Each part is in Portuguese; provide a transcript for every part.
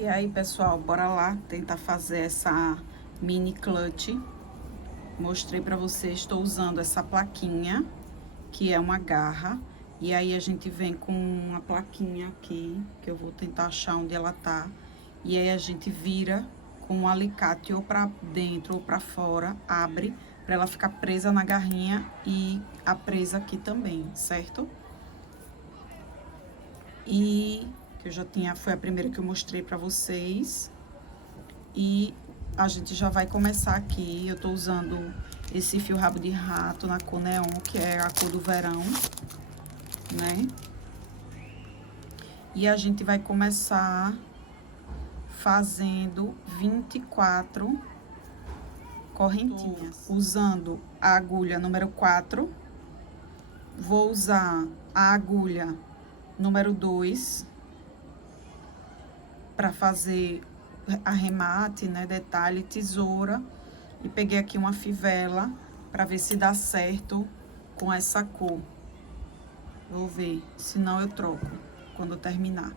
E aí, pessoal, bora lá tentar fazer essa mini clutch. Mostrei pra vocês, estou usando essa plaquinha, que é uma garra. E aí a gente vem com uma plaquinha aqui, que eu vou tentar achar onde ela tá. E aí a gente vira com um alicate ou pra dentro ou pra fora, abre, pra ela ficar presa na garrinha e a presa aqui também, certo? E que eu já tinha, foi a primeira que eu mostrei pra vocês. E a gente já vai começar aqui. Eu tô usando esse fio rabo de rato na cor neon, que é a cor do verão, né? E a gente vai começar fazendo 24 correntinhas. Usando a agulha número 4. Vou usar a agulha número 2 para fazer arremate, né, detalhe, tesoura. E peguei aqui uma fivela para ver se dá certo com essa cor. Vou ver, senão eu troco quando eu terminar.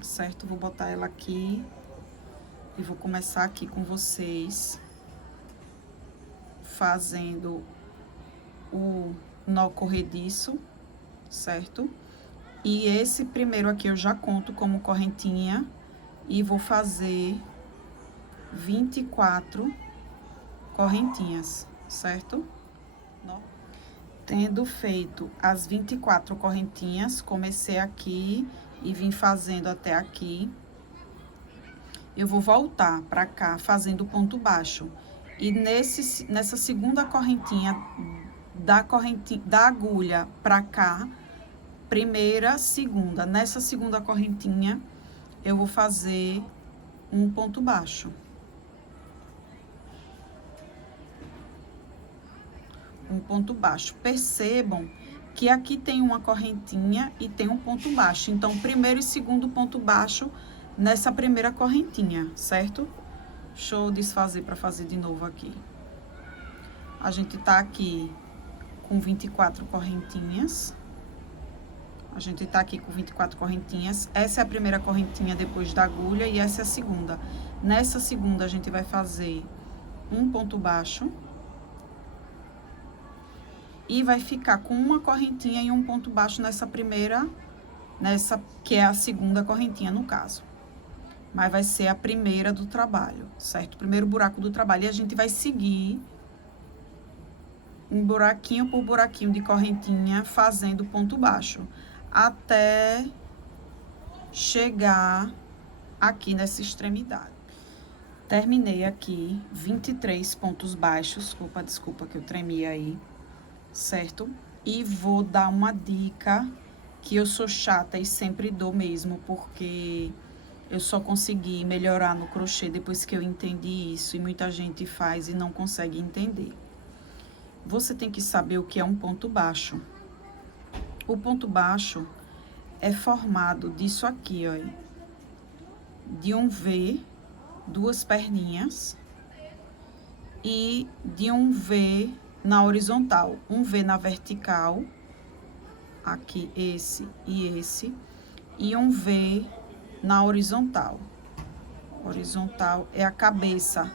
Certo? Vou botar ela aqui e vou começar aqui com vocês fazendo o nó corrediço, certo? E esse primeiro aqui eu já conto como correntinha e vou fazer 24 correntinhas, certo? Tendo feito as 24 correntinhas, comecei aqui e vim fazendo até aqui. Eu vou voltar pra cá fazendo ponto baixo. E nessa segunda correntinha, da agulha pra cá, primeira, segunda. Nessa segunda correntinha, eu vou fazer um ponto baixo. Um ponto baixo. Percebam que aqui tem uma correntinha e tem um ponto baixo. Então, primeiro e segundo ponto baixo nessa primeira correntinha, certo? Deixa eu desfazer para fazer de novo aqui. A gente tá aqui com 24 correntinhas. A gente tá aqui com 24 correntinhas. Essa é a primeira correntinha depois da agulha e essa é a segunda. Nessa segunda, a gente vai fazer um ponto baixo. E vai ficar com uma correntinha e um ponto baixo nessa primeira, que é a segunda correntinha no caso. Mas vai ser a primeira do trabalho, certo? O primeiro buraco do trabalho. E a gente vai seguir um buraquinho por buraquinho de correntinha, fazendo ponto baixo, até chegar aqui nessa extremidade. Terminei aqui 23 pontos baixos. Opa, desculpa que eu tremi aí. Certo? E vou dar uma dica que eu sou chata e sempre dou mesmo, porque eu só consegui melhorar no crochê depois que eu entendi isso, e muita gente faz e não consegue entender. Você tem que saber o que é um ponto baixo. O ponto baixo é formado disso aqui, ó, de um V, duas perninhas, e de um V na horizontal, um V na vertical, aqui esse e um V na horizontal. Horizontal é a cabeça,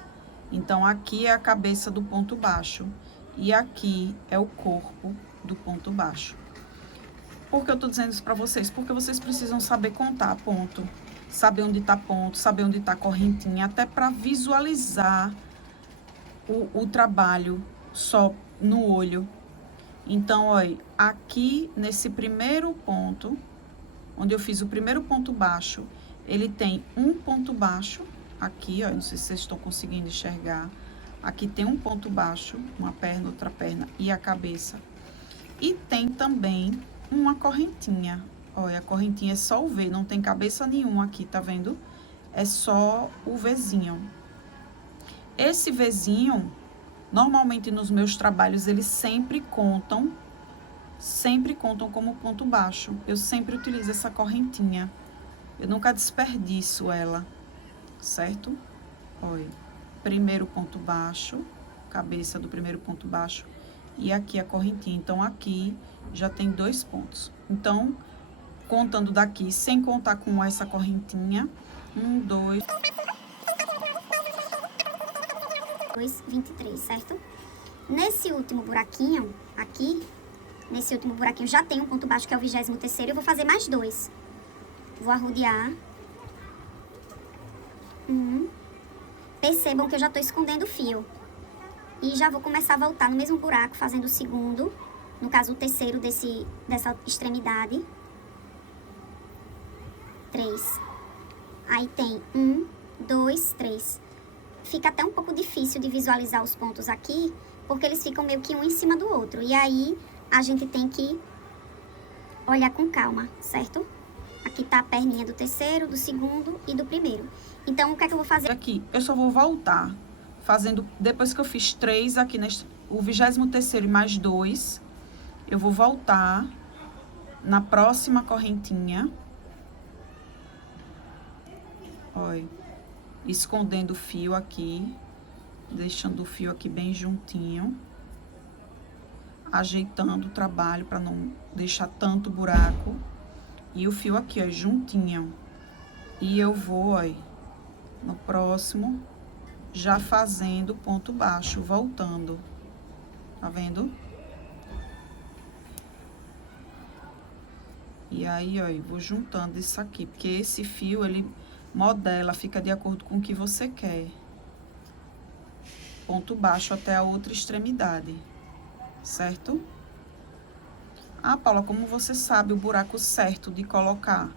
então aqui é a cabeça do ponto baixo e aqui é o corpo do ponto baixo. Por que eu tô dizendo isso pra vocês? Porque vocês precisam saber contar ponto, saber onde tá ponto, saber onde tá correntinha, até pra visualizar o trabalho só no olho. Então, olha, aqui nesse primeiro ponto, onde eu fiz o primeiro ponto baixo, ele tem um ponto baixo, aqui, ó, não sei se vocês estão conseguindo enxergar. Aqui tem um ponto baixo, uma perna, outra perna e a cabeça. E tem também uma correntinha, olha, a correntinha é só o V, não tem cabeça nenhuma aqui, tá vendo? É só o Vzinho. Esse Vzinho, normalmente nos meus trabalhos, eles sempre contam como ponto baixo. Eu sempre utilizo essa correntinha. Eu nunca desperdiço ela, certo? Olha, primeiro ponto baixo, cabeça do primeiro ponto baixo, e aqui a correntinha. Então, aqui já tem 2 pontos. Então, contando daqui, sem contar com essa correntinha. 1, 2... 23, certo? Nesse último buraquinho, aqui, nesse último buraquinho já tem um ponto baixo, que é o 23º, eu vou fazer mais 2. Vou arrodear. Percebam que eu já tô escondendo o fio. E já vou começar a voltar no mesmo buraco, fazendo o segundo, no caso o terceiro dessa extremidade. 3. Aí tem 1, 2, 3. Fica até um pouco difícil de visualizar os pontos aqui, porque eles ficam meio que um em cima do outro. E aí, a gente tem que olhar com calma, certo? Aqui tá a perninha do terceiro, do segundo e do primeiro. Então, o que é que eu vou fazer? Aqui, eu só vou voltar fazendo, depois que eu fiz 3 aqui, o 23º e mais 2, eu vou voltar na próxima correntinha. Olha, escondendo o fio aqui, deixando o fio aqui bem juntinho, ajeitando o trabalho para não deixar tanto buraco. E o fio aqui, ó, juntinho. E eu vou, ó, no próximo, já fazendo ponto baixo, voltando. Tá vendo? E aí, ó, eu vou juntando isso aqui, porque esse fio, ele modela, fica de acordo com o que você quer. Ponto baixo até a outra extremidade, certo? Ah, Paula, como você sabe o buraco certo de colocar?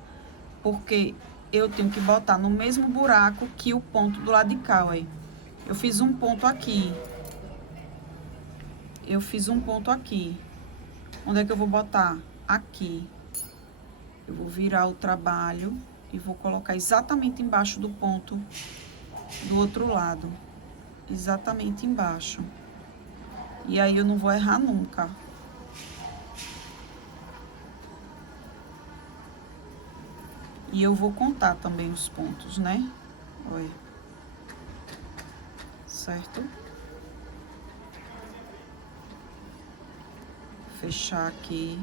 Porque eu tenho que botar no mesmo buraco que o ponto do lado de cá, ó. Eu fiz um ponto aqui. Eu fiz um ponto aqui. Onde é que eu vou botar? Aqui. Eu vou virar o trabalho e vou colocar exatamente embaixo do ponto do outro lado. Exatamente embaixo. E aí eu não vou errar nunca. E eu vou contar também os pontos, né? Olha. Certo? Fechar aqui.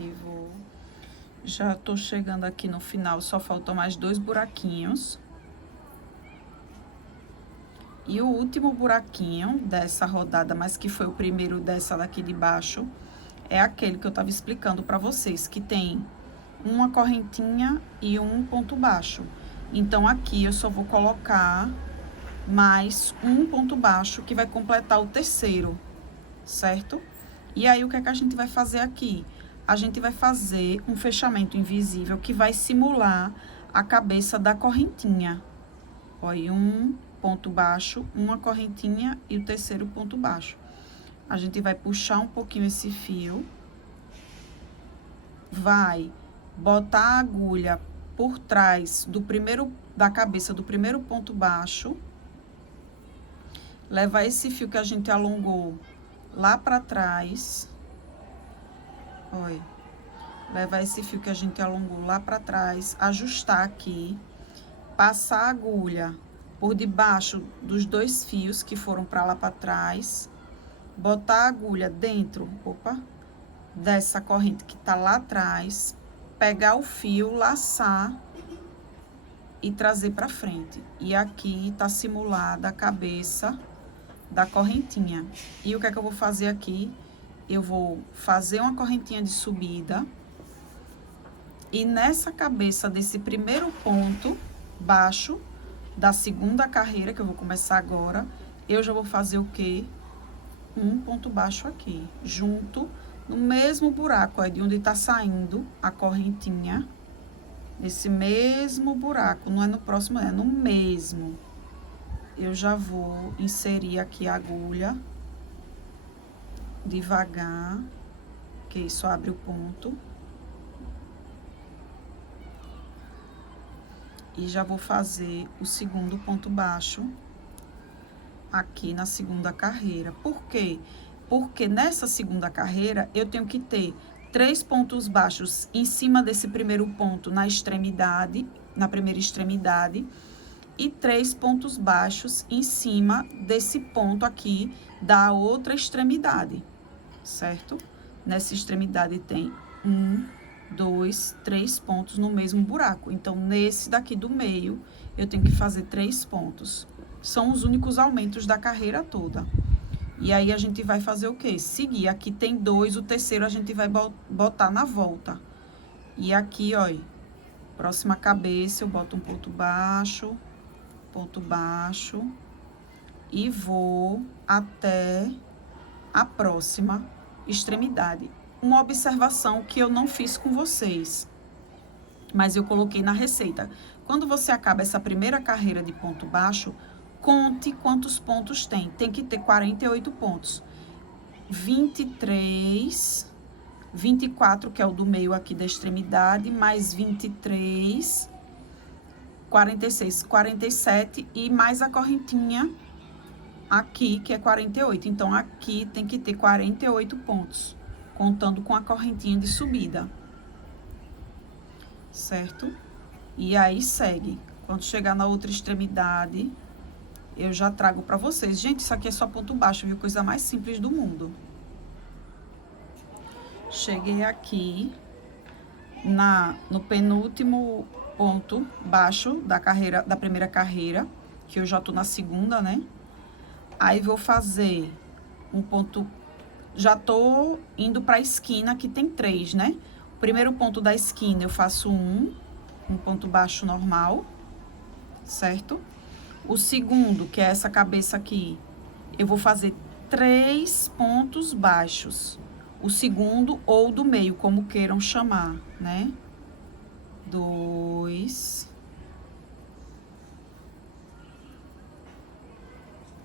E vou... Já tô chegando aqui no final, só faltam mais 2 buraquinhos. E o último buraquinho dessa rodada, mas que foi o primeiro dessa daqui de baixo, é aquele que eu tava explicando pra vocês, que tem uma correntinha e um ponto baixo. Então, aqui eu só vou colocar mais um ponto baixo, que vai completar o terceiro, certo? E aí, o que é que a gente vai fazer aqui? A gente vai fazer um fechamento invisível que vai simular a cabeça da correntinha. Olha, um ponto baixo, uma correntinha e o terceiro ponto baixo. A gente vai puxar um pouquinho esse fio, vai botar a agulha por trás da cabeça do primeiro ponto baixo, levar esse fio que a gente alongou lá pra trás, olha, levar esse fio que a gente alongou lá pra trás, ajustar aqui, passar a agulha por debaixo dos 2 fios que foram pra lá pra trás, botar a agulha dentro, dessa corrente que tá lá atrás, pegar o fio, laçar e trazer pra frente. E aqui tá simulada a cabeça da correntinha. E o que é que eu vou fazer aqui? Eu vou fazer uma correntinha de subida. E nessa cabeça desse primeiro ponto baixo da segunda carreira, que eu vou começar agora, eu já vou fazer o quê? Um ponto baixo aqui, junto no mesmo buraco, é de onde tá saindo a correntinha. Nesse mesmo buraco, não é no próximo, é no mesmo. Eu já vou inserir aqui a agulha devagar, que isso abre o ponto. E já vou fazer o segundo ponto baixo aqui na segunda carreira. Por quê? Porque nessa segunda carreira eu tenho que ter 3 pontos baixos em cima desse primeiro ponto na extremidade, na primeira extremidade, e 3 pontos baixos em cima desse ponto aqui da outra extremidade, certo? Nessa extremidade tem 1, 2, 3 pontos no mesmo buraco. Então, nesse daqui do meio, eu tenho que fazer 3 pontos. São os únicos aumentos da carreira toda. E aí, a gente vai fazer o quê? Seguir. Aqui tem 2, o terceiro a gente vai botar na volta. E aqui, ó, próxima cabeça, eu boto um ponto baixo, e vou até a próxima extremidade. Uma observação que eu não fiz com vocês, mas eu coloquei na receita. Quando você acaba essa primeira carreira de ponto baixo, conte quantos pontos tem. Tem que ter 48 pontos. 23, 24, que é o do meio aqui da extremidade, mais 23, 46, 47 e mais a correntinha aqui, que é 48. Então, aqui tem que ter 48 pontos, contando com a correntinha de subida. Certo? E aí, segue. Quando chegar na outra extremidade, eu já trago pra vocês. Gente, isso aqui é só ponto baixo, viu? Coisa mais simples do mundo. Cheguei aqui no penúltimo ponto baixo da primeira carreira, que eu já tô na segunda, né? Aí, vou fazer um ponto... Já tô indo pra esquina, que tem 3, né? O primeiro ponto da esquina, eu faço um ponto baixo normal, certo? O segundo, que é essa cabeça aqui, eu vou fazer 3 pontos baixos. O segundo ou do meio, como queiram chamar, né? 2,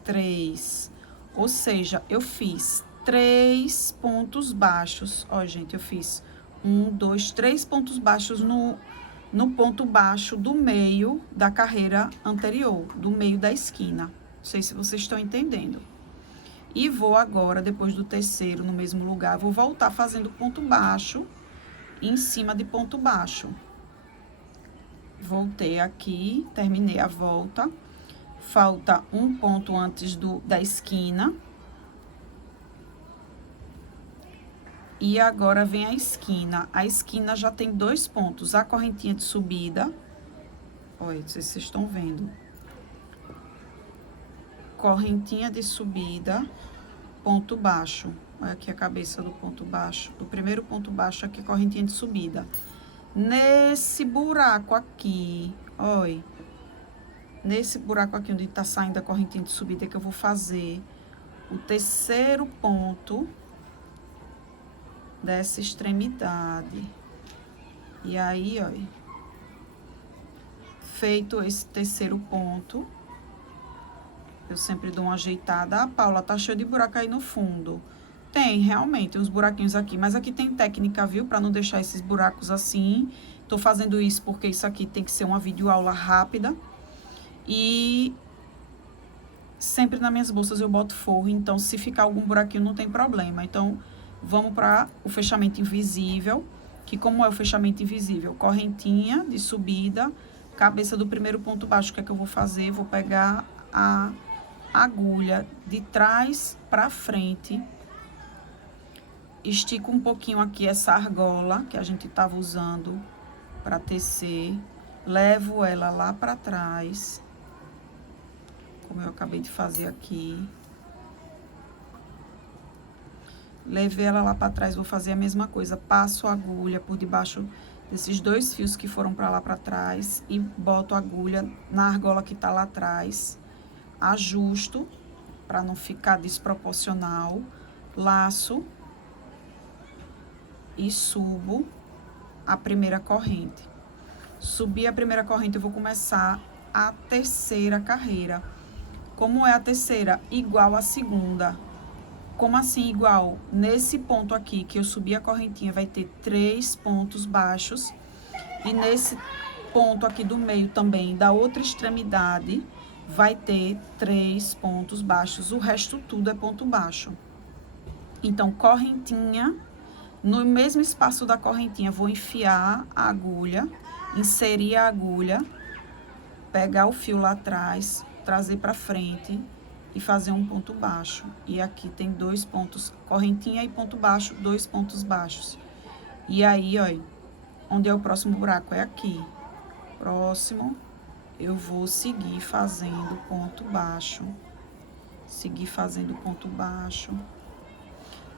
3. Ou seja, eu fiz 3 pontos baixos. Ó, gente, eu fiz 1, 2, 3 pontos baixos no ponto baixo do meio da carreira anterior, do meio da esquina. Não sei se vocês estão entendendo. E vou agora, depois do terceiro, no mesmo lugar, vou voltar fazendo ponto baixo em cima de ponto baixo. Voltei aqui, terminei a volta. Falta um ponto antes da esquina. E agora vem a esquina. A esquina já tem 2 pontos. A correntinha de subida. Olha, não sei se vocês estão vendo. Correntinha de subida, ponto baixo. Olha aqui a cabeça do ponto baixo. Do primeiro ponto baixo aqui, correntinha de subida. Nesse buraco aqui, olha. Nesse buraco aqui, onde tá saindo a correntinha de subida, que eu vou fazer o terceiro ponto dessa extremidade. E aí, ó, feito esse terceiro ponto, eu sempre dou uma ajeitada. Ah, Paula, tá cheio de buraco aí no fundo. Tem, realmente, uns buraquinhos aqui, mas aqui tem técnica, viu? Pra não deixar esses buracos assim. Tô fazendo isso porque isso aqui tem que ser uma videoaula rápida. E sempre nas minhas bolsas eu boto forro, então se ficar algum buraquinho não tem problema. Então, vamos para o fechamento invisível, que como é o fechamento invisível? Correntinha de subida, cabeça do primeiro ponto baixo. O que é que eu vou fazer? Vou pegar a agulha de trás para frente, estico um pouquinho aqui essa argola que a gente tava usando para tecer, levo ela lá para trás, como eu acabei de fazer aqui. Levei ela lá para trás, vou fazer a mesma coisa. Passo a agulha por debaixo desses 2 fios que foram para lá para trás e boto a agulha na argola que tá lá atrás. Ajusto para não ficar desproporcional. Laço e subo a primeira corrente. Subi a primeira corrente, eu vou começar a terceira carreira. Como é a terceira? Igual a segunda. Como assim igual? Nesse ponto aqui, que eu subi a correntinha, vai ter 3 pontos baixos. E nesse ponto aqui do meio também, da outra extremidade, vai ter 3 pontos baixos. O resto tudo é ponto baixo. Então, correntinha, no mesmo espaço da correntinha, vou enfiar a agulha, inserir a agulha, pegar o fio lá atrás, trazer pra frente e fazer um ponto baixo. E aqui tem 2 pontos, correntinha e ponto baixo, 2 pontos baixos. E aí, ó, onde é o próximo buraco? É aqui. Próximo, eu vou seguir fazendo ponto baixo. Seguir fazendo ponto baixo.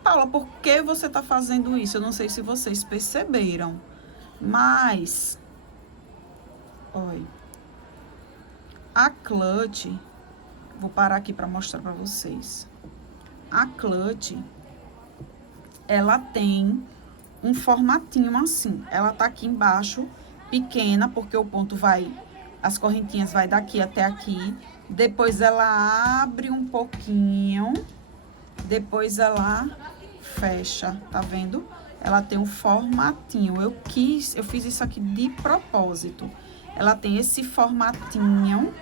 Paula, por que você tá fazendo isso? Eu não sei se vocês perceberam, mas... Olha, a clutch... Vou parar aqui para mostrar para vocês. A clutch, ela tem um formatinho assim. Ela tá aqui embaixo, pequena, porque o ponto vai... As correntinhas vai daqui até aqui. Depois ela abre um pouquinho. Depois ela fecha, tá vendo? Ela tem um formatinho. Eu fiz isso aqui de propósito. Ela tem esse formatinho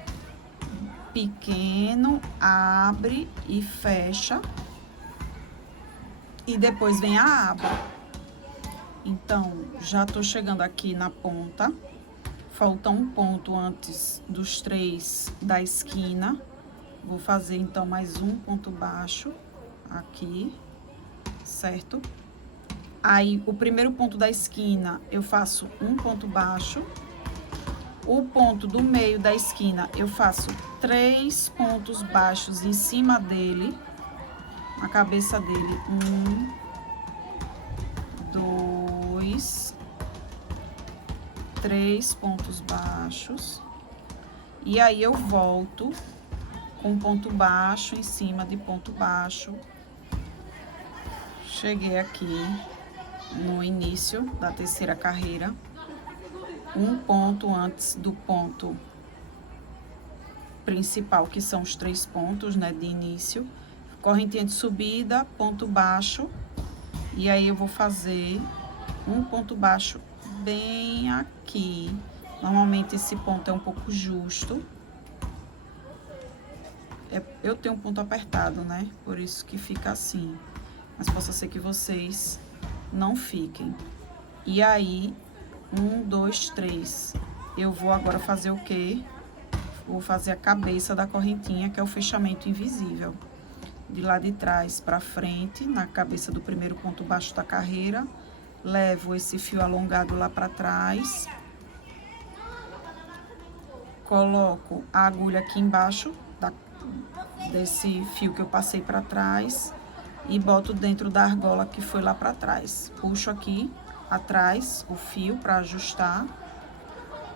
pequeno, abre e fecha. E depois vem a aba. Então, já tô chegando aqui na ponta. Falta um ponto antes dos 3 da esquina. Vou fazer, então, mais um ponto baixo aqui, certo? Aí, o primeiro ponto da esquina, eu faço um ponto baixo. O ponto do meio da esquina, eu faço 3 pontos baixos em cima dele, na cabeça dele. 1, 2, 3 pontos baixos. E aí, eu volto com ponto baixo em cima de ponto baixo. Cheguei aqui no início da terceira carreira. Um ponto antes do ponto principal, que são os 3 pontos, né, de início. Correntinha de subida, ponto baixo. E aí, eu vou fazer um ponto baixo bem aqui. Normalmente, esse ponto é um pouco justo. Eu tenho um ponto apertado, né? Por isso que fica assim. Mas possa ser que vocês não fiquem. E aí, 1, 2, 3. Eu vou agora fazer o quê? Vou fazer a cabeça da correntinha, que é o fechamento invisível. De lá de trás para frente, na cabeça do primeiro ponto baixo da carreira. Levo esse fio alongado lá para trás. Coloco a agulha aqui embaixo desse fio que eu passei para trás. E boto dentro da argola que foi lá para trás. Puxo aqui atrás o fio para ajustar.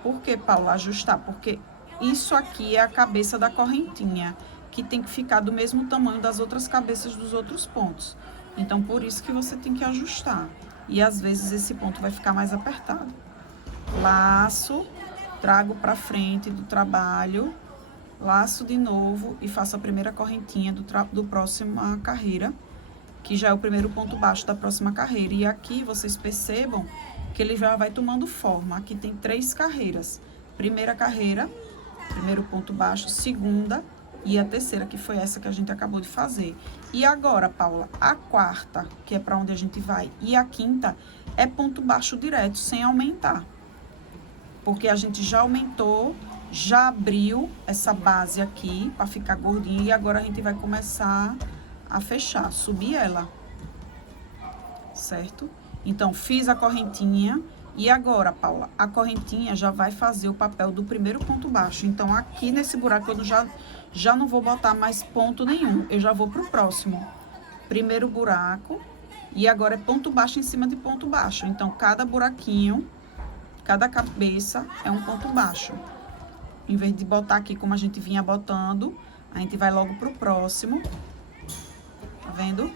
Por que, Paula, ajustar? Porque isso aqui é a cabeça da correntinha, que tem que ficar do mesmo tamanho das outras cabeças dos outros pontos. Então, por isso que você tem que ajustar. E às vezes esse ponto vai ficar mais apertado. Laço, trago para frente do trabalho, laço de novo e faço a primeira correntinha do próxima carreira, que já é o primeiro ponto baixo da próxima carreira. E aqui vocês percebam que ele já vai tomando forma. Aqui tem 3 carreiras. Primeira carreira, primeiro ponto baixo, segunda e a terceira, que foi essa que a gente acabou de fazer. E agora, Paula, a quarta, que é para onde a gente vai, e a quinta é ponto baixo direto, sem aumentar. Porque a gente já aumentou, já abriu essa base aqui para ficar gordinha e agora a gente vai começar a fechar, subir ela, certo? Então, fiz a correntinha e agora, Paula, a correntinha já vai fazer o papel do primeiro ponto baixo. Então, aqui nesse buraco eu já não vou botar mais ponto nenhum, eu já vou pro próximo. Primeiro buraco e agora é ponto baixo em cima de ponto baixo. Então, cada buraquinho, cada cabeça é um ponto baixo. Em vez de botar aqui como a gente vinha botando, a gente vai logo pro próximo. Tá vendo?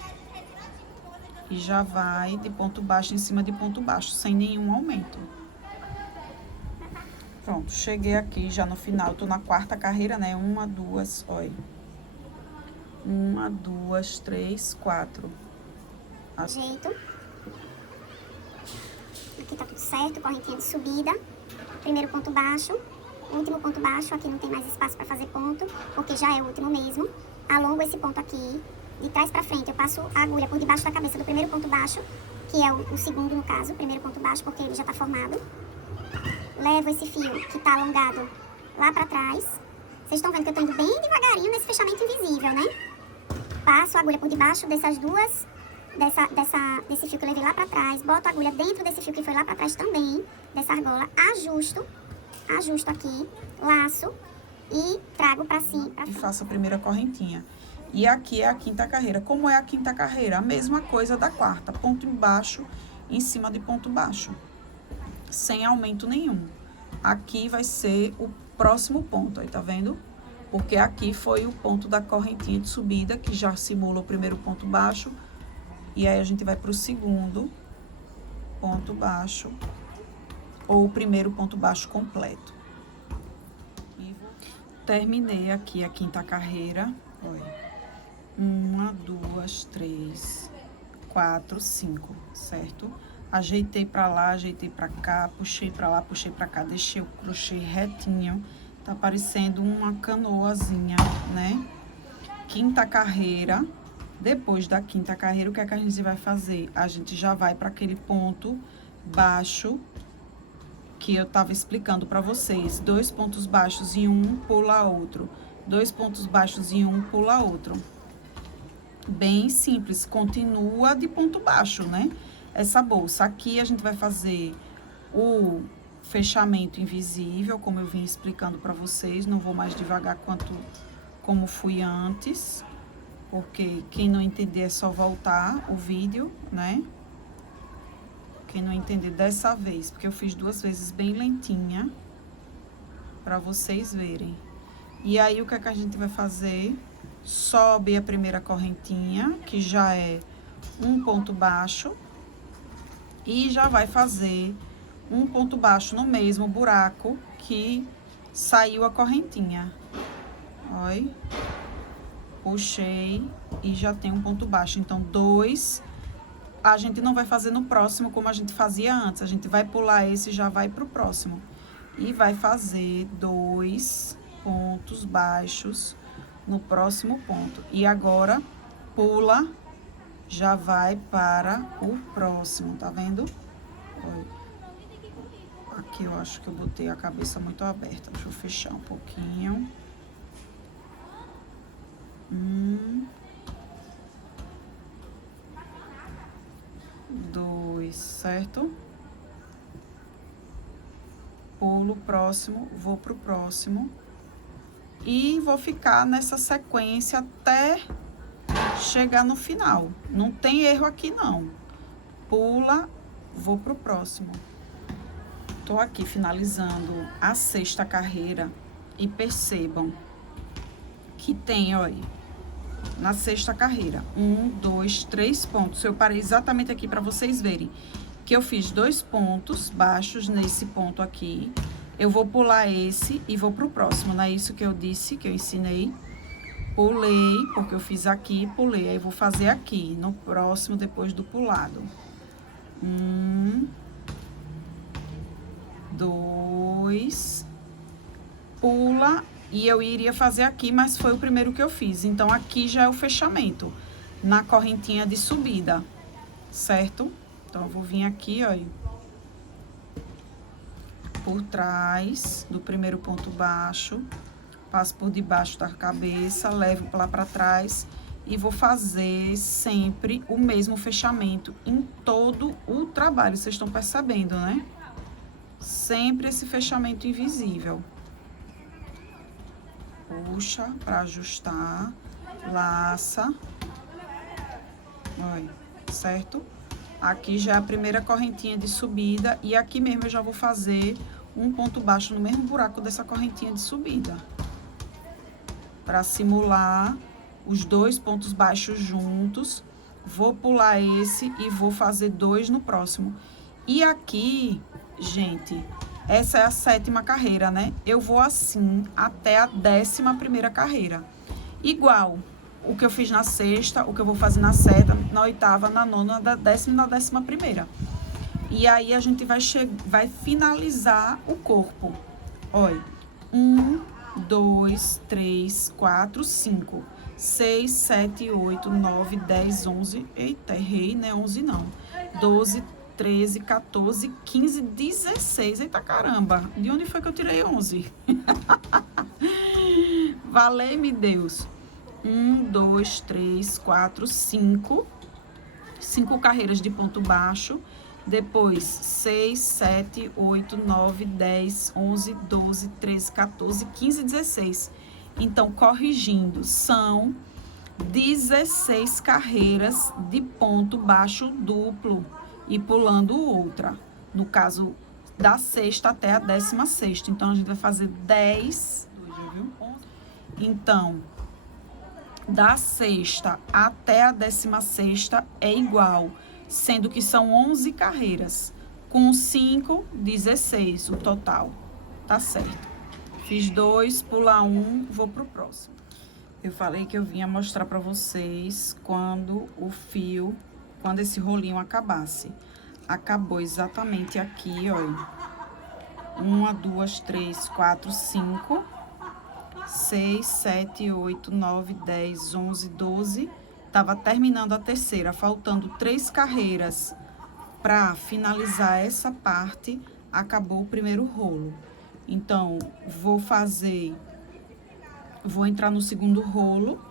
E já vai de ponto baixo em cima de ponto baixo, sem nenhum aumento. Pronto, cheguei aqui já no final, tô na quarta carreira, né? 1, 2, olha. 1, 2, 3, 4. Jeito. Aqui tá tudo certo, correntinha de subida. Primeiro ponto baixo, último ponto baixo. Aqui não tem mais espaço pra fazer ponto, porque já é o último mesmo. Alongo esse ponto aqui. De trás pra frente, eu passo a agulha por debaixo da cabeça do primeiro ponto baixo, que é o segundo no caso, o primeiro ponto baixo, porque ele já tá formado. Levo esse fio que tá alongado lá pra trás. Vocês estão vendo que eu tô indo bem devagarinho nesse fechamento invisível, né? Passo a agulha por debaixo dessas duas desse fio que eu levei lá pra trás, boto a agulha dentro desse fio que foi lá pra trás também, dessa argola, ajusto aqui, laço e trago pra cima. E faço a primeira correntinha. E aqui é a quinta carreira. Como é a quinta carreira? A mesma coisa da quarta, ponto embaixo em cima de ponto baixo, sem aumento nenhum. Aqui vai ser o próximo ponto, aí tá vendo? Porque aqui foi o ponto da correntinha de subida, que já simula o primeiro ponto baixo. E aí, a gente vai pro segundo ponto baixo, ou o primeiro ponto baixo completo. E terminei aqui a quinta carreira, olha. 1, 2, 3, 4, 5, certo? Ajeitei pra lá, ajeitei pra cá, puxei pra lá, puxei pra cá, deixei o crochê retinho. Tá parecendo uma canoazinha, né? Quinta carreira. Depois da quinta carreira, o que é que a gente vai fazer? A gente já vai para aquele ponto baixo que eu tava explicando para vocês. 2 pontos baixos em um, pula outro. 2 pontos baixos em um, pula outro. Bem simples, continua de ponto baixo, né? Essa bolsa aqui a gente vai fazer o fechamento invisível, como eu vim explicando para vocês. Não vou mais devagar como fui antes. Porque quem não entender é só voltar o vídeo, né? Quem não entender dessa vez, porque eu fiz 2 vezes bem lentinha, pra vocês verem. E aí, o que é que a gente vai fazer? Sobe a primeira correntinha, que já é um ponto baixo. E já vai fazer um ponto baixo no mesmo buraco que saiu a correntinha. Olha. Puxei e já tem um ponto baixo. Então, 2, a gente não vai fazer no próximo como a gente fazia antes. A gente vai pular esse e já vai pro próximo. E vai fazer 2 pontos baixos no próximo ponto. E agora, pula, já vai para o próximo, tá vendo? Olha. Aqui eu acho que eu botei a cabeça muito aberta. Deixa eu fechar um pouquinho. 2, certo? Pulo o próximo, vou pro próximo. E vou ficar nessa sequência até chegar no final. Não tem erro aqui, não. Pula, vou pro próximo. Tô aqui finalizando a sexta carreira e percebam que tem, olha, na sexta carreira, 1, 2, 3 pontos. Eu parei exatamente aqui para vocês verem que eu fiz 2 pontos baixos nesse ponto aqui. Eu vou pular esse e vou pro próximo, não é isso que eu disse, que eu ensinei? Pulei, porque eu fiz aqui, pulei. Aí, vou fazer aqui, no próximo, depois do pulado. 1, 2, pula. E eu iria fazer aqui, mas foi o primeiro que eu fiz. Então, aqui já é o fechamento, na correntinha de subida, certo? Então, eu vou vir aqui, ó, por trás do primeiro ponto baixo, passo por debaixo da cabeça, levo lá pra trás e vou fazer sempre o mesmo fechamento em todo o trabalho. Vocês estão percebendo, né? Sempre esse fechamento invisível. Puxa para ajustar, laça, olha, certo? Aqui já é a primeira correntinha de subida e aqui mesmo eu já vou fazer um ponto baixo no mesmo buraco dessa correntinha de subida. Para simular os 2 pontos baixos juntos, vou pular esse e vou fazer 2 no próximo. E aqui, gente, essa é a 7ª carreira, né? Eu vou assim até a 11ª carreira. Igual o que eu fiz na sexta, o que eu vou fazer na 7ª, na 8ª, na 9ª, na 10ª e na 11ª. E aí, a gente vai finalizar o corpo. Olha, 1, 2, 3, 4, 5, 6, 7, 8, 9, 10, 11. Eita, errei, né? 11 não. 12, 13, 14, 15, 16. Eita, caramba. De onde foi que eu tirei 11? Valeu-me Deus. 1, 2, 3, 4, 5. 5 carreiras de ponto baixo, depois 6, 7, 8, 9, 10, 11, 12, 13, 14, 15, 16. Então, corrigindo, são 16 carreiras de ponto baixo duplo e pulando outra. No caso, da sexta até a 16ª. Então, a gente vai fazer 10. Então, da sexta até a 16ª é igual, sendo que são 11 carreiras. Com 5, 16 o total. Tá certo. Fiz 2, pular 1, vou pro próximo. Eu falei que eu vinha mostrar pra vocês quando o fio, quando esse rolinho acabasse. Acabou exatamente aqui, olha. 1, 2, 3, 4, 5, 6, 7, 8, 9, 10, 11, 12. Tava terminando a terceira, faltando 3 carreiras para finalizar essa parte. Acabou o primeiro rolo. Então, vou entrar no segundo rolo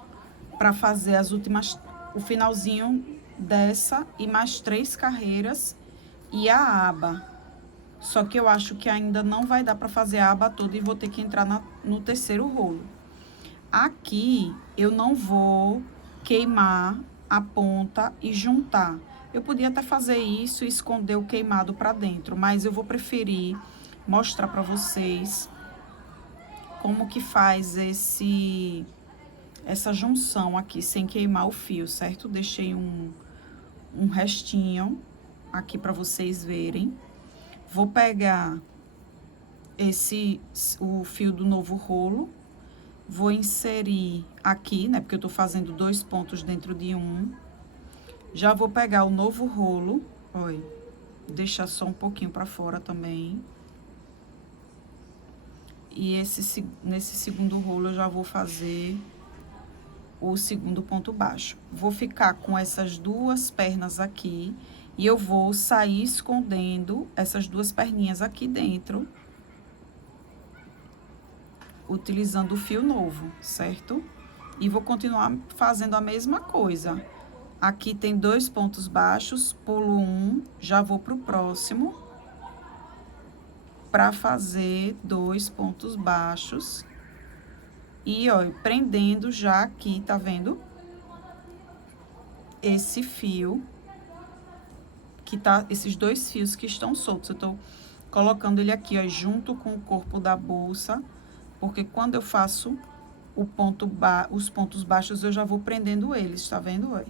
para fazer as últimas, o finalzinho dessa e mais 3 carreiras e a aba. Só que eu acho que ainda não vai dar para fazer a aba toda e vou ter que entrar no terceiro rolo. Aqui eu não vou queimar a ponta e juntar. Eu podia até fazer isso e esconder o queimado para dentro, mas eu vou preferir mostrar para vocês como que faz essa junção aqui sem queimar o fio, certo? Deixei um restinho aqui para vocês verem. Vou pegar o fio do novo rolo, vou inserir aqui, né? Porque eu tô fazendo 2 pontos dentro de um. Já vou pegar o novo rolo, olha, deixar só um pouquinho para fora também. E nesse segundo rolo eu já vou fazer o segundo ponto baixo. Vou ficar com essas 2 pernas aqui e eu vou sair escondendo essas 2 perninhas aqui dentro, utilizando o fio novo, certo? E vou continuar fazendo a mesma coisa. Aqui tem 2 pontos baixos, pulo 1, já vou pro próximo, para fazer 2 pontos baixos. E, ó, prendendo já aqui, tá vendo? Esse fio, que tá, esses 2 fios que estão soltos. Eu tô colocando ele aqui, ó, junto com o corpo da bolsa, porque quando eu faço os pontos baixos, eu já vou prendendo eles, tá vendo, ó?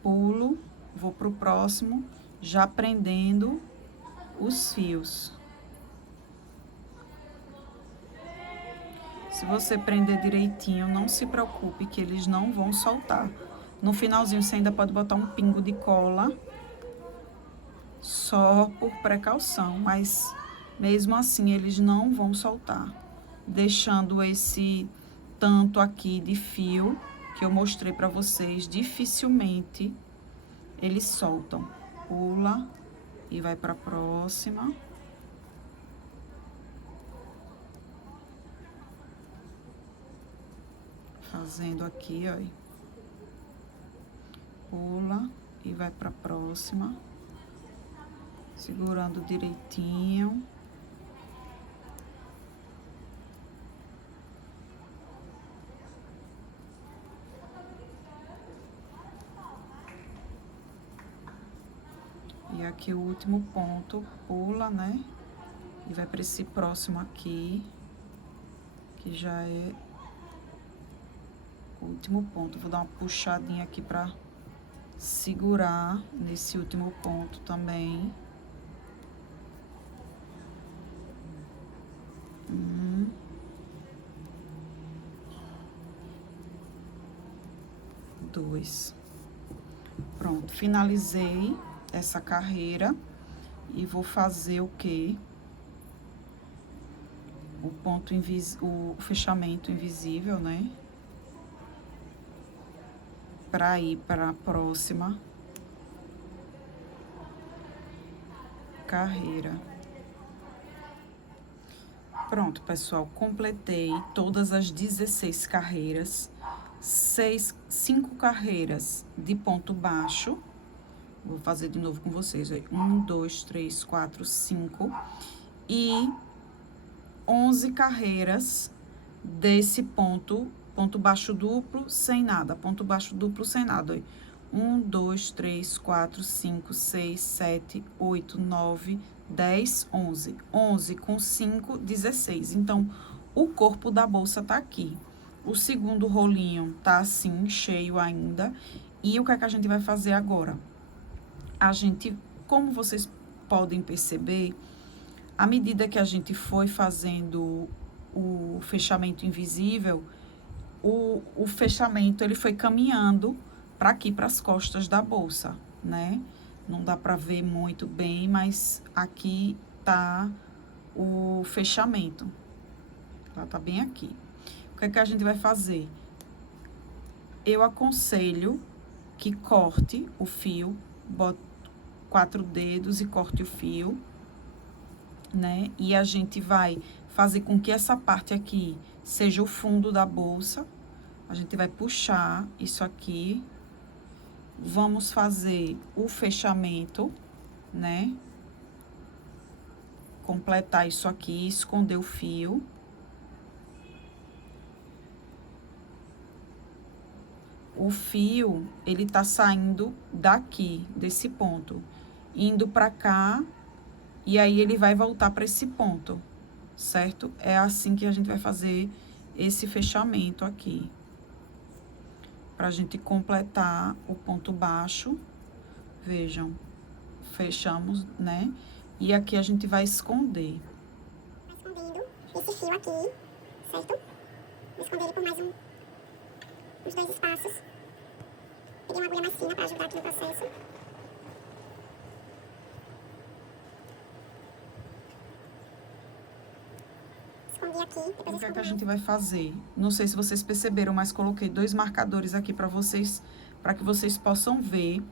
Pulo, vou pro próximo, já prendendo os fios. Se você prender direitinho, não se preocupe que eles não vão soltar. No finalzinho, você ainda pode botar um pingo de cola, só por precaução, mas mesmo assim eles não vão soltar. Deixando esse tanto aqui de fio que eu mostrei pra vocês, dificilmente eles soltam. Pula e vai pra próxima. Fazendo aqui, ó. Pula e vai pra próxima. Segurando direitinho. E aqui o último ponto, pula, né? E vai pra esse próximo aqui, que já é o último ponto. Vou dar uma puxadinha aqui pra segurar nesse último ponto também. 1, 2. Pronto, finalizei essa carreira e vou fazer o quê? O fechamento invisível, né? Para ir para a próxima carreira. Pronto, pessoal, completei todas as 16 carreiras. 5 carreiras de ponto baixo. Vou fazer de novo com vocês. 1, 2, 3, 4, 5. E 11 carreiras desse ponto baixo duplo sem nada. Ponto baixo duplo sem nada. 1, 2, 3, 4, 5, 6, 7, 8, 9, 10, 11. 11 com 5, 16. Então, o corpo da bolsa tá aqui. O segundo rolinho tá assim, cheio ainda. E o que é que a gente vai fazer agora? A gente, como vocês podem perceber, à medida que a gente foi fazendo o fechamento invisível, o fechamento, ele foi caminhando para aqui, para as costas da bolsa, né? Não dá para ver muito bem, mas aqui tá o fechamento. Ela tá bem aqui. O que é que a gente vai fazer? Eu aconselho que corte o fio, bote 4 dedos e corte o fio, né? E a gente vai fazer com que essa parte aqui seja o fundo da bolsa. A gente vai puxar isso aqui. Vamos fazer o fechamento, né? Completar isso aqui, esconder o fio. O fio, ele tá saindo daqui, desse ponto, indo pra cá, e aí ele vai voltar para esse ponto, certo? É assim que a gente vai fazer esse fechamento aqui. Pra gente completar o ponto baixo. Vejam, fechamos, né? E aqui a gente vai esconder. Escondendo esse fio aqui, certo? Vou esconder ele por mais uns 2 espaços. Peguei uma agulha mais fina para ajudar aqui no processo. Escondi aqui, depois o que é que a gente vai fazer? Não sei se vocês perceberam, mas coloquei 2 marcadores aqui para vocês, para que vocês possam ver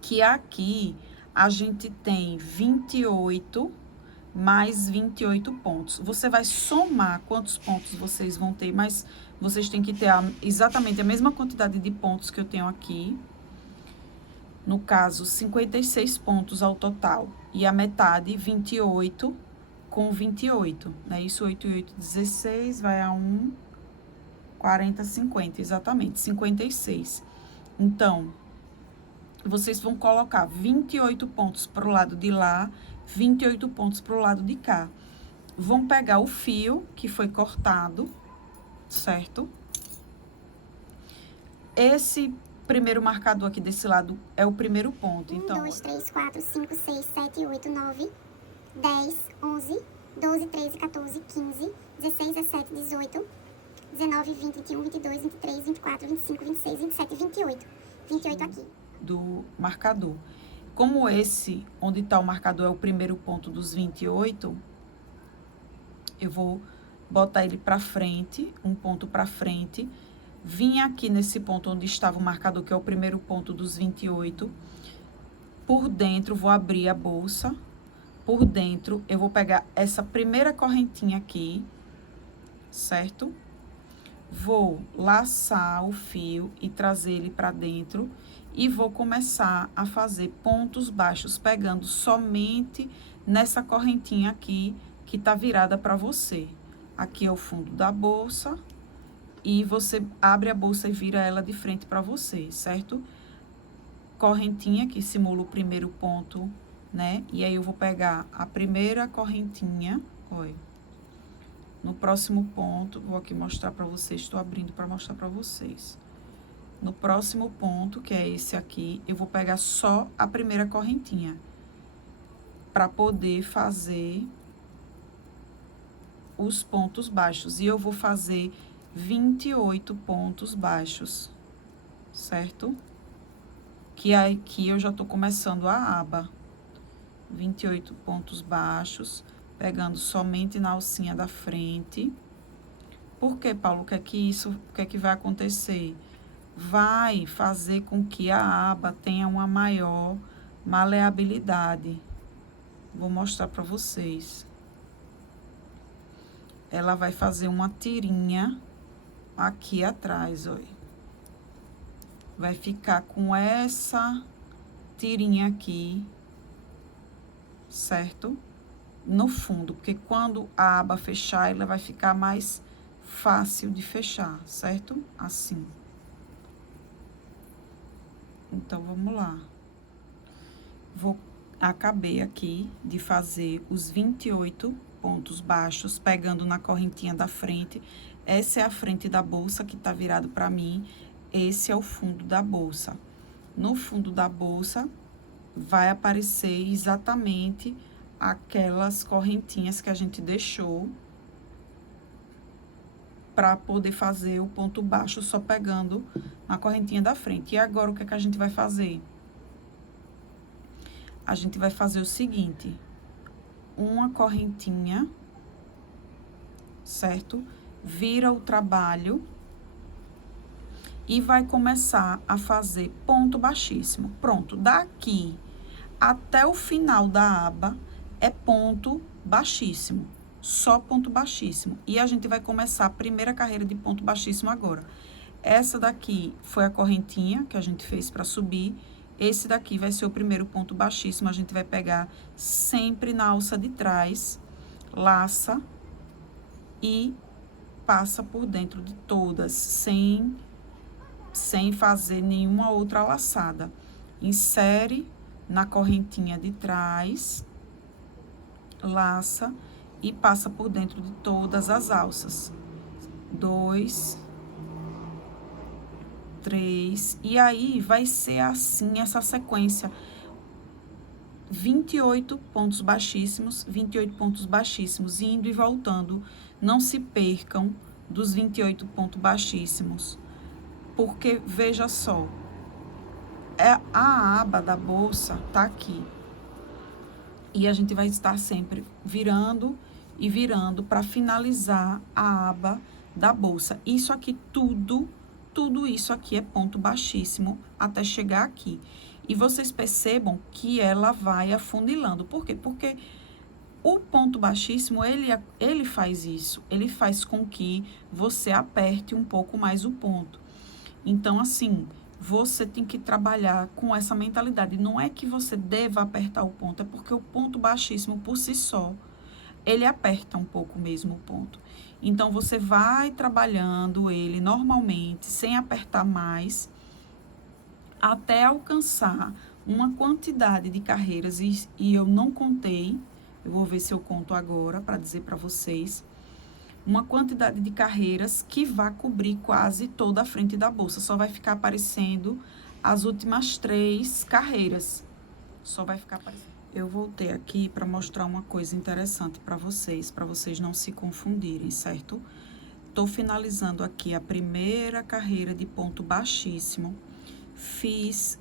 que aqui a gente tem 28 mais 28 pontos. Você vai somar quantos pontos vocês vão ter, mas vocês têm que ter exatamente a mesma quantidade de pontos que eu tenho aqui. No caso, 56 pontos ao total. E a metade, 28 com 28, né? Isso, 8 e 8, 16, vai a 1, 40, 50, exatamente, 56. Então, vocês vão colocar 28 pontos pro lado de lá, 28 pontos pro lado de cá. Vão pegar o fio que foi cortado, certo? Esse primeiro marcador aqui desse lado é o primeiro ponto. 1, Então, 2, 3, 4, 5, 6, 7, 8, 9, 10, 11, 12, 13, 14, 15, 16, 17, 18, 19, 20, 21, 22, 23, 24, 25, 26, 27, 28. 28 aqui. Do marcador. Como esse, onde está o marcador, é o primeiro ponto dos 28, eu vou botar ele para frente, um ponto para frente, vim aqui nesse ponto onde estava o marcador, que é o primeiro ponto dos 28, por dentro, vou abrir a bolsa, por dentro, eu vou pegar essa primeira correntinha aqui, certo? Vou laçar o fio e trazer ele para dentro e vou começar a fazer pontos baixos, pegando somente nessa correntinha aqui, que tá virada para você. Aqui é o fundo da bolsa e você abre a bolsa e vira ela de frente para você, certo? Correntinha que simula o primeiro ponto, né? E aí eu vou pegar a primeira correntinha, olha. No próximo ponto, vou aqui mostrar para vocês, estou abrindo para mostrar para vocês. No próximo ponto, que é esse aqui, eu vou pegar só a primeira correntinha, para poder fazer os pontos baixos. E eu vou fazer 28 pontos baixos, certo? Que aqui eu já tô começando a aba. 28 pontos baixos, pegando somente na alcinha da frente. Por que, Paulo? O que é que vai acontecer? Vai fazer com que a aba tenha uma maior maleabilidade. Vou mostrar para vocês. Ela vai fazer uma tirinha aqui atrás, olha. Vai ficar com essa tirinha aqui, certo? No fundo, porque quando a aba fechar, ela vai ficar mais fácil de fechar, certo? Assim. Então, vamos lá. Acabei aqui de fazer os 28 pontos baixos, pegando na correntinha da frente. Essa é a frente da bolsa que tá virado pra mim. Esse é o fundo da bolsa. No fundo da bolsa, vai aparecer exatamente aquelas correntinhas que a gente deixou para poder fazer o ponto baixo só pegando na correntinha da frente. E agora, o que é que a gente vai fazer? A gente vai fazer o seguinte, uma correntinha, certo? Vira o trabalho e vai começar a fazer ponto baixíssimo. Pronto, daqui até o final da aba é ponto baixíssimo, só ponto baixíssimo. E a gente vai começar a primeira carreira de ponto baixíssimo agora. Essa daqui foi a correntinha que a gente fez para subir. Esse daqui vai ser o primeiro ponto baixíssimo. A gente vai pegar sempre na alça de trás, laça e passa por dentro de todas, sem fazer nenhuma outra laçada. Insere na correntinha de trás, laça e passa por dentro de todas as alças. 2, 3, e aí vai ser assim essa sequência. 28 pontos baixíssimos, 28 pontos baixíssimos, indo e voltando. Não se percam dos 28 pontos baixíssimos, porque veja só, a aba da bolsa tá aqui. E a gente vai estar sempre virando e virando para finalizar a aba da bolsa. Isso aqui tudo isso aqui é ponto baixíssimo até chegar aqui. E vocês percebam que ela vai afunilando. Por quê? Porque o ponto baixíssimo, ele faz isso. Ele faz com que você aperte um pouco mais o ponto. Então, assim, você tem que trabalhar com essa mentalidade. Não é que você deva apertar o ponto, é porque o ponto baixíssimo, por si só, ele aperta um pouco mesmo o ponto. Então, você vai trabalhando ele normalmente, sem apertar mais, até alcançar uma quantidade de carreiras, e eu não contei, eu vou ver se eu conto agora, para dizer para vocês, uma quantidade de carreiras que vai cobrir quase toda a frente da bolsa. Só vai ficar aparecendo as últimas 3 carreiras. Só vai ficar aparecendo. Eu voltei aqui para mostrar uma coisa interessante para vocês não se confundirem, certo? Tô finalizando aqui a primeira carreira de ponto baixíssimo.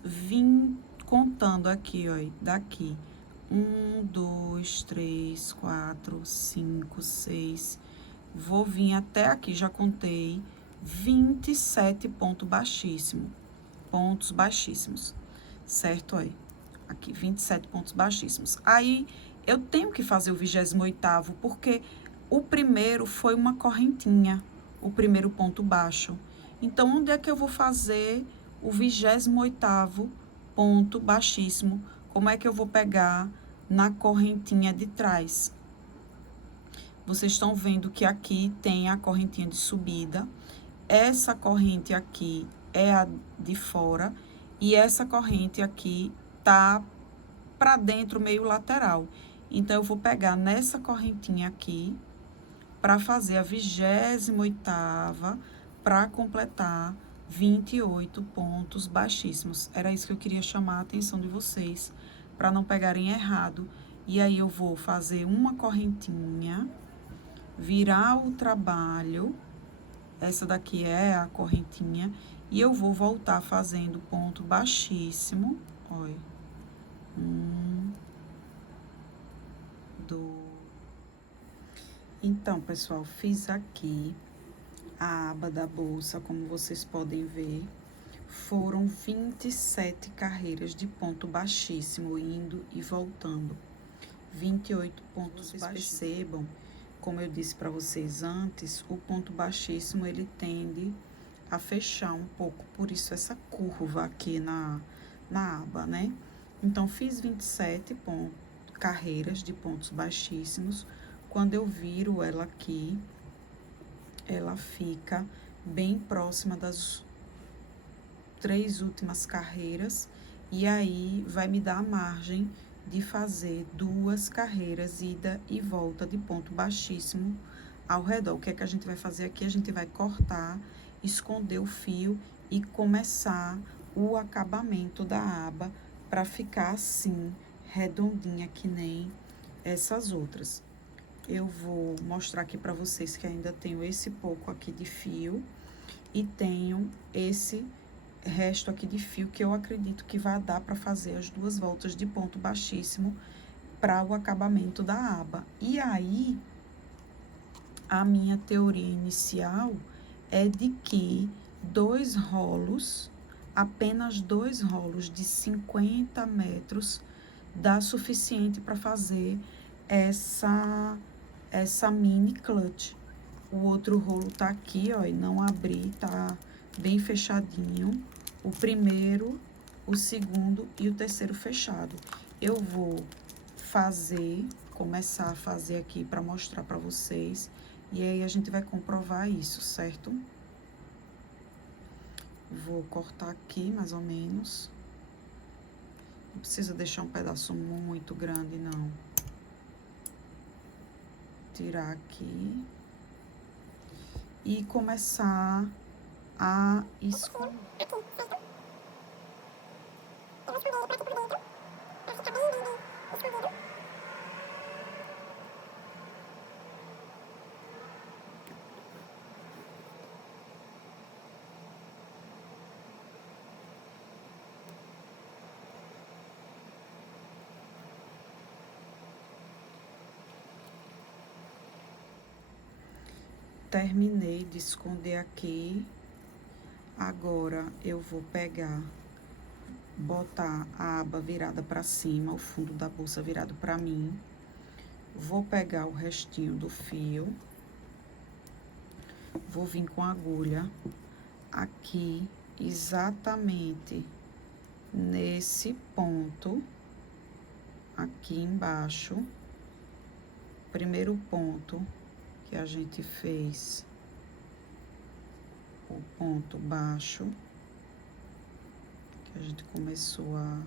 Vim contando aqui, ó, daqui. 1, 2, 3, 4, 5, 6... Vou vir até aqui, já contei 27 pontos baixíssimos, certo? Aí, aqui, 27 pontos baixíssimos. Aí, eu tenho que fazer o 28º, porque o primeiro foi uma correntinha, o primeiro ponto baixo. Então, onde é que eu vou fazer o 28º ponto baixíssimo? Como é que eu vou pegar na correntinha de trás? Vocês estão vendo que aqui tem a correntinha de subida. Essa corrente aqui é a de fora. E essa corrente aqui tá para dentro, meio lateral. Então, eu vou pegar nessa correntinha aqui para fazer a 28ª para completar 28 pontos baixíssimos. Era isso que eu queria chamar a atenção de vocês, para não pegarem errado. E aí, eu vou fazer uma correntinha, virar o trabalho, essa daqui é a correntinha, e eu vou voltar fazendo ponto baixíssimo, olha, 1, 2. Então, pessoal, fiz aqui a aba da bolsa, como vocês podem ver, foram 27 carreiras de ponto baixíssimo, indo e voltando, 28 pontos baixíssimos. Percebam como eu disse para vocês antes, o ponto baixíssimo ele tende a fechar um pouco, por isso essa curva aqui na aba, né? Então, fiz 27 carreiras de pontos baixíssimos. Quando eu viro ela aqui, ela fica bem próxima das 3 últimas carreiras, e aí vai me dar a margem de fazer 2 carreiras ida e volta de ponto baixíssimo ao redor. O que é que a gente vai fazer aqui? A gente vai cortar, esconder o fio e começar o acabamento da aba para ficar assim, redondinha, que nem essas outras. Eu vou mostrar aqui para vocês que ainda tenho esse pouco aqui de fio e tenho esse resto aqui de fio que eu acredito que vai dar para fazer as 2 voltas de ponto baixíssimo para o acabamento da aba. E aí, a minha teoria inicial é de que 2 rolos, apenas 2 rolos de 50 metros, dá suficiente para fazer essa mini clutch. O outro rolo tá aqui, ó, e não abri, tá bem fechadinho. O primeiro, o segundo e o terceiro fechado. Eu vou começar a fazer aqui para mostrar para vocês. E aí, a gente vai comprovar isso, certo? Vou cortar aqui, mais ou menos. Não precisa deixar um pedaço muito grande, não. Tirar aqui. E começar a esconder. Terminei de esconder aqui. Agora, eu vou pegar, botar a aba virada para cima, o fundo da bolsa virado para mim. Vou pegar o restinho do fio. Vou vir com a agulha aqui, exatamente nesse ponto, aqui embaixo. Primeiro ponto que a gente fez o ponto baixo, que a gente começou a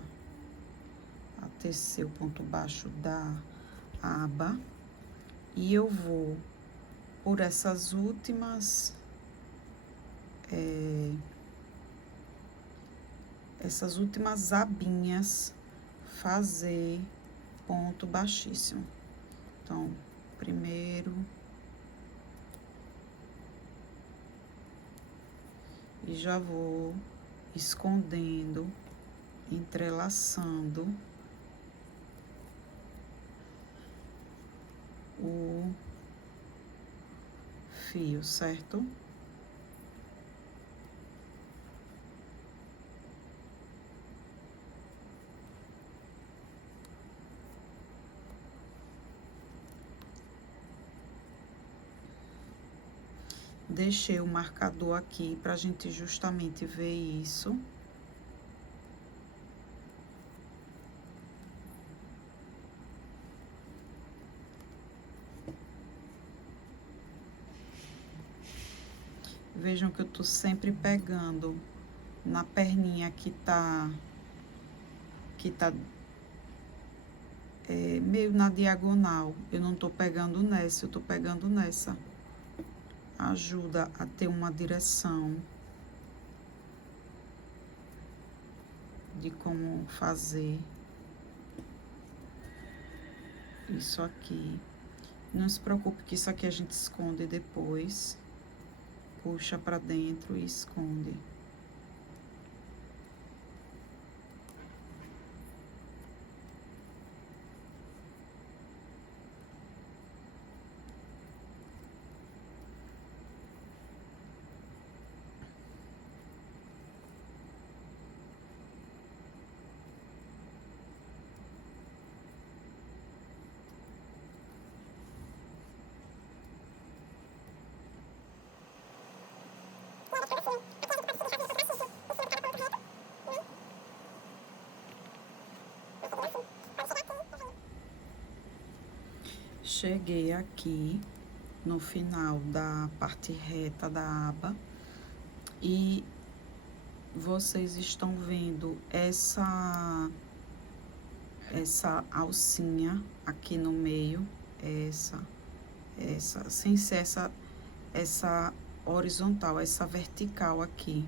tecer o ponto baixo da aba, e eu vou por essas últimas abinhas fazer ponto baixíssimo. Então, primeiro e já vou escondendo, entrelaçando o fio, certo? Deixei o marcador aqui pra gente justamente ver isso. Vejam que eu tô sempre pegando na perninha que tá meio na diagonal. Eu não tô pegando nessa, eu tô pegando nessa. Ajuda a ter uma direção de como fazer isso aqui. Não se preocupe que isso aqui a gente esconde depois. Puxa pra dentro e esconde. Cheguei aqui no final da parte reta da aba e vocês estão vendo essa alcinha aqui no meio, essa, sem ser essa horizontal, essa vertical aqui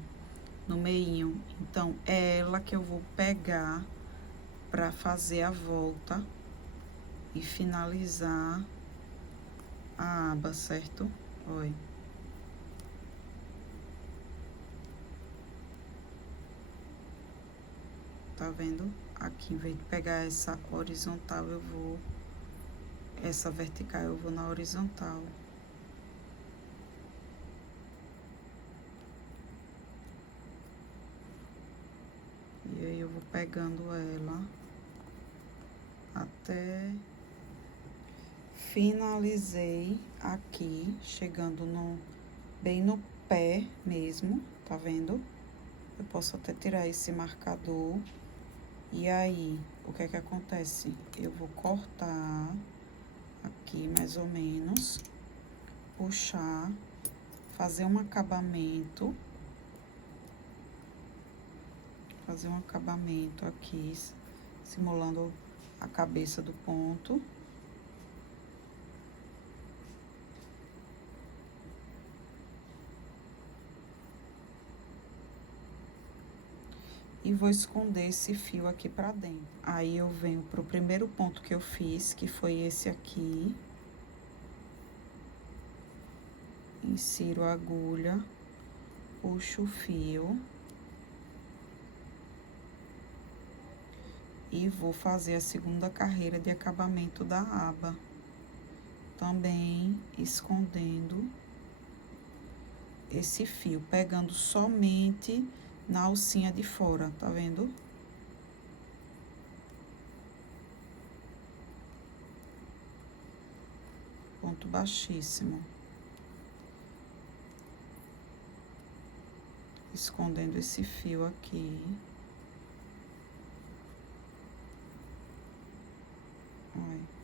no meinho. Então, é ela que eu vou pegar para fazer a volta e finalizar a aba, certo? Olha. Tá vendo? Aqui, em vez de pegar essa horizontal, eu vou... Essa vertical, eu vou na horizontal. E aí, eu vou pegando ela até... Finalizei aqui, chegando bem no pé mesmo, tá vendo? Eu posso até tirar esse marcador. E aí, o que é que acontece? Eu vou cortar aqui mais ou menos, puxar, fazer um acabamento. Fazer um acabamento aqui, simulando a cabeça do ponto. E vou esconder esse fio aqui pra dentro. Aí, eu venho pro primeiro ponto que eu fiz, que foi esse aqui. Insiro a agulha, puxo o fio. E vou fazer a segunda carreira de acabamento da aba. Também escondendo esse fio, pegando somente na alcinha de fora, tá vendo? Ponto baixíssimo. Escondendo esse fio aqui. Olha.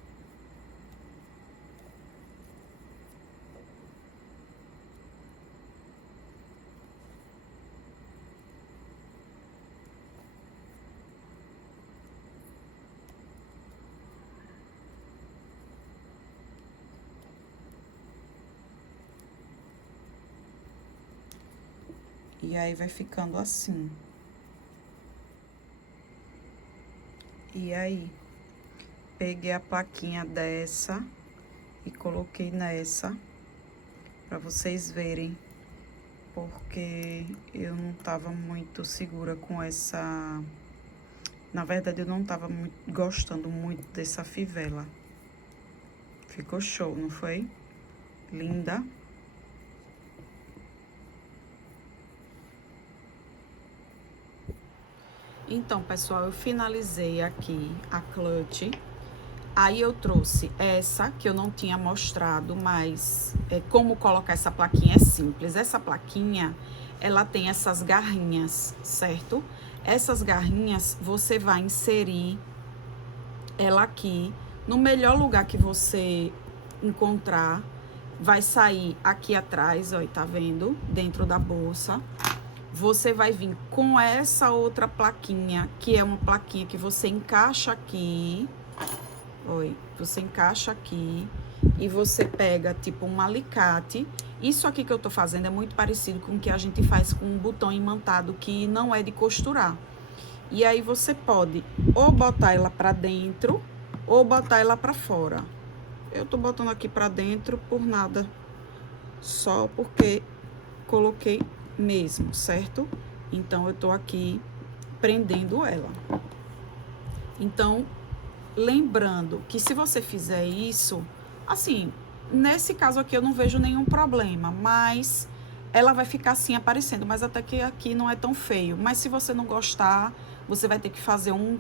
E aí, vai ficando assim. E aí, peguei a plaquinha dessa e coloquei nessa, pra vocês verem, porque eu não tava muito segura com essa... Na verdade, eu não tava gostando muito dessa fivela. Ficou show, não foi? Linda. Então, pessoal, eu finalizei aqui a clutch. Aí, eu trouxe essa, que eu não tinha mostrado, mas como colocar essa plaquinha é simples. Essa plaquinha, ela tem essas garrinhas, certo? Essas garrinhas, você vai inserir ela aqui, no melhor lugar que você encontrar. Vai sair aqui atrás, ó, tá vendo? Dentro da bolsa. Você vai vir com essa outra plaquinha, que é uma plaquinha que você encaixa aqui. Oi, você encaixa aqui e você pega tipo um alicate. Isso aqui que eu tô fazendo é muito parecido com o que a gente faz com um botão imantado, que não é de costurar. E aí você pode ou botar ela pra dentro ou botar ela pra fora. Eu tô botando aqui pra dentro por nada, só porque coloquei mesmo, certo? Então, eu tô aqui prendendo ela. Então, lembrando que se você fizer isso, assim, nesse caso aqui eu não vejo nenhum problema, mas ela vai ficar assim aparecendo, mas até que aqui não é tão feio. Mas se você não gostar, você vai ter que fazer um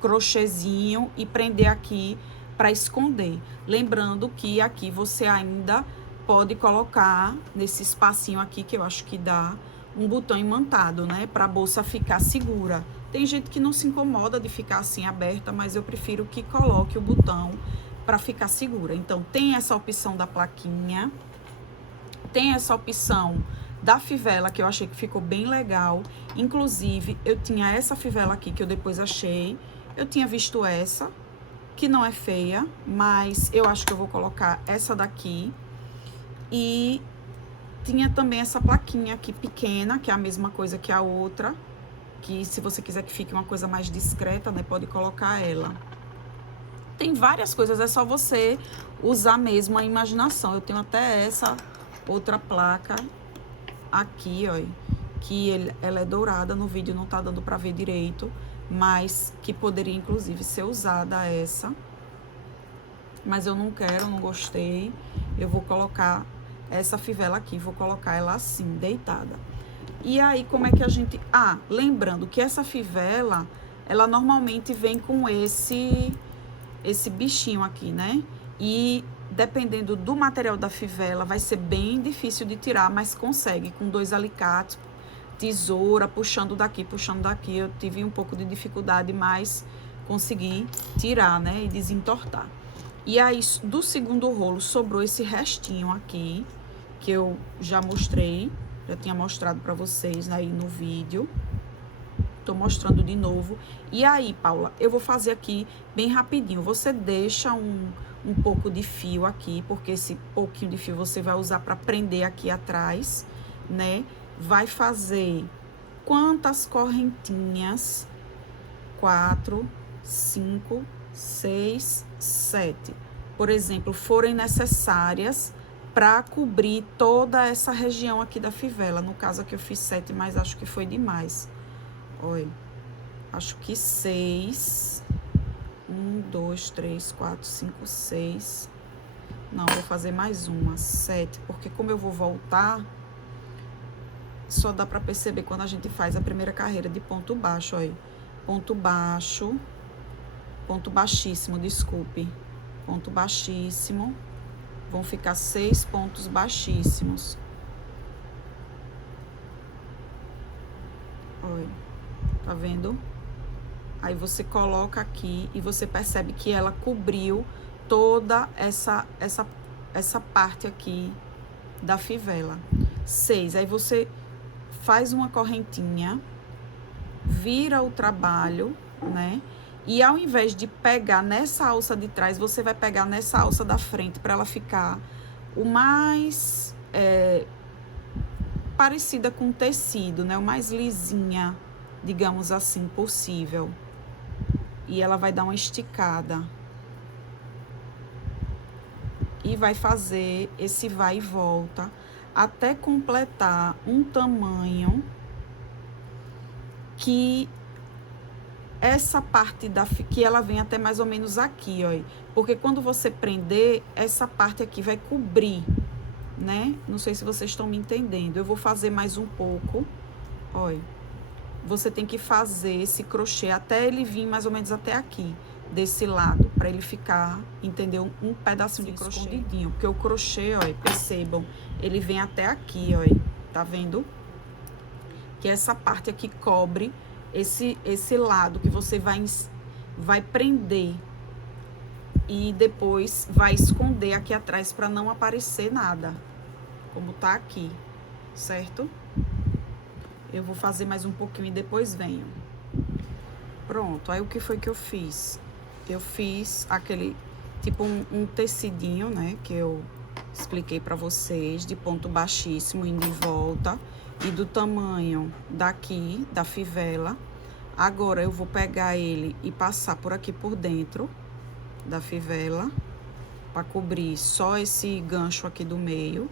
crochêzinho e prender aqui para esconder. Lembrando que aqui você ainda pode colocar nesse espacinho aqui, que eu acho que dá, um botão imantado, né? Pra bolsa ficar segura. Tem gente que não se incomoda de ficar assim aberta, mas eu prefiro que coloque o botão para ficar segura. Então, tem essa opção da plaquinha, tem essa opção da fivela, que eu achei que ficou bem legal. Inclusive, eu tinha essa fivela aqui, que eu depois achei. Eu tinha visto essa, que não é feia, mas eu acho que eu vou colocar essa daqui. E tinha também essa plaquinha aqui pequena, que é a mesma coisa que a outra, que se você quiser que fique uma coisa mais discreta, né, pode colocar ela. Tem várias coisas, é só você usar mesmo a imaginação. Eu tenho até essa outra placa aqui, ó, que ela é dourada, no vídeo não tá dando pra ver direito, mas que poderia inclusive ser usada essa. Mas eu não quero, não gostei. Eu vou colocar essa fivela aqui, vou colocar ela assim, deitada. E aí, como é que a gente... Ah, lembrando que essa fivela, ela normalmente vem com esse bichinho aqui, né? E dependendo do material da fivela, vai ser bem difícil de tirar, mas consegue com 2 alicates, tesoura, puxando daqui. Eu tive um pouco de dificuldade, mas consegui tirar, né? E desentortar. E aí, do segundo rolo, sobrou esse restinho aqui, que eu já mostrei, já tinha mostrado pra vocês aí no vídeo. Tô mostrando de novo. E aí, Paula, eu vou fazer aqui bem rapidinho. Você deixa um pouco de fio aqui, porque esse pouquinho de fio você vai usar para prender aqui atrás, né? Vai fazer quantas correntinhas? 4, 5, 6, 7. Por exemplo, forem necessárias para cobrir toda essa região aqui da fivela. No caso aqui eu fiz 7, mas acho que foi demais. Olha, acho que 6. 1, 2, 3, 4, 5, 6. Não, vou fazer mais uma, 7, porque como eu vou voltar, só dá pra perceber quando a gente faz a primeira carreira de ponto baixo, olha. Ponto baixo, ponto baixíssimo, desculpe. Ponto baixíssimo. Vão ficar 6 pontos baixíssimos. Olha, tá vendo? Aí você coloca aqui e você percebe que ela cobriu toda essa parte aqui da fivela. 6, aí você faz uma correntinha, vira o trabalho, né? E ao invés de pegar nessa alça de trás, você vai pegar nessa alça da frente para ela ficar o mais parecida com tecido, né? O mais lisinha, digamos assim, possível. E ela vai dar uma esticada. E vai fazer esse vai e volta até completar um tamanho que essa parte que ela vem até mais ou menos aqui, ó. Porque quando você prender, essa parte aqui vai cobrir, né? Não sei se vocês estão me entendendo. Eu vou fazer mais um pouco, olha. Você tem que fazer esse crochê até ele vir mais ou menos até aqui, desse lado, para ele ficar, entendeu? Um pedacinho de crochê escondidinho, porque o crochê, ó, percebam, ele vem até aqui, ó, tá vendo? Que essa parte aqui cobre esse lado que você vai prender e depois vai esconder aqui atrás para não aparecer nada, como tá aqui, certo? Eu vou fazer mais um pouquinho e depois venho. Pronto, aí o que foi que eu fiz? Eu fiz aquele, tipo um tecidinho, né, que eu expliquei pra vocês, de ponto baixíssimo, indo e volta, e do tamanho daqui, da fivela. Agora, eu vou pegar ele e passar por aqui por dentro da fivela, pra cobrir só esse gancho aqui do meio,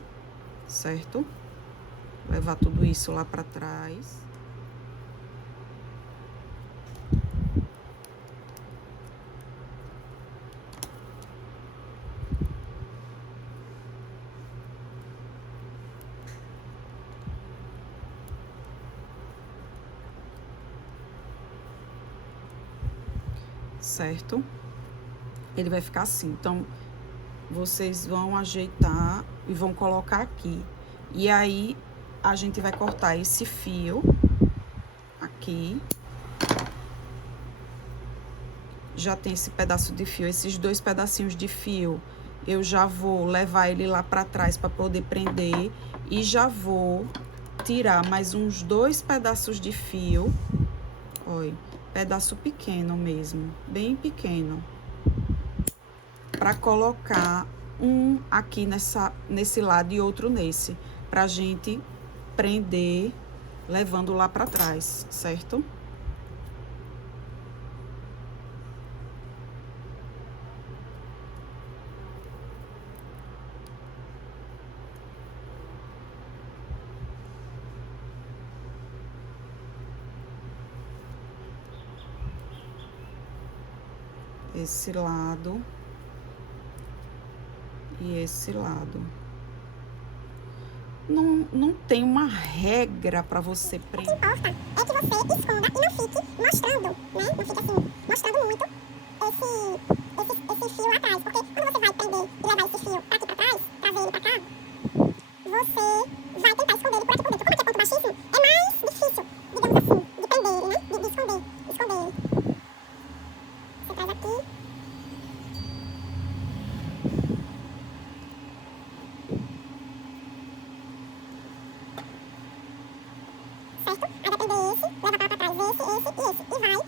certo? Levar tudo isso lá pra trás. Certo? Ele vai ficar assim. Então, vocês vão ajeitar e vão colocar aqui. E aí, a gente vai cortar esse fio aqui. Já tem esse pedaço de fio, esses 2 pedacinhos de fio, eu já vou levar ele lá pra trás pra poder prender. E já vou tirar mais uns 2 pedaços de fio. Olha, pedaço pequeno mesmo, bem pequeno. Pra colocar um aqui nesse lado e outro nesse. Pra gente prender, levando lá pra trás, certo? Esse lado e esse lado. Não tem uma regra para você prender. O que importa é que você esconda e não fique mostrando, né? Não fique assim, mostrando muito esse fio atrás. Porque quando você vai prender e levar esse fio pra aqui pra trás, trazer ele pra cá, você vai tentar esconder ele por aqui por dentro. Como aqui é ponto baixíssimo, é mais difícil, digamos assim, de prender ele, né? De esconder ele. Você traz aqui. Certo? Aí vai prender esse, leva pra trás esse e esse. E vai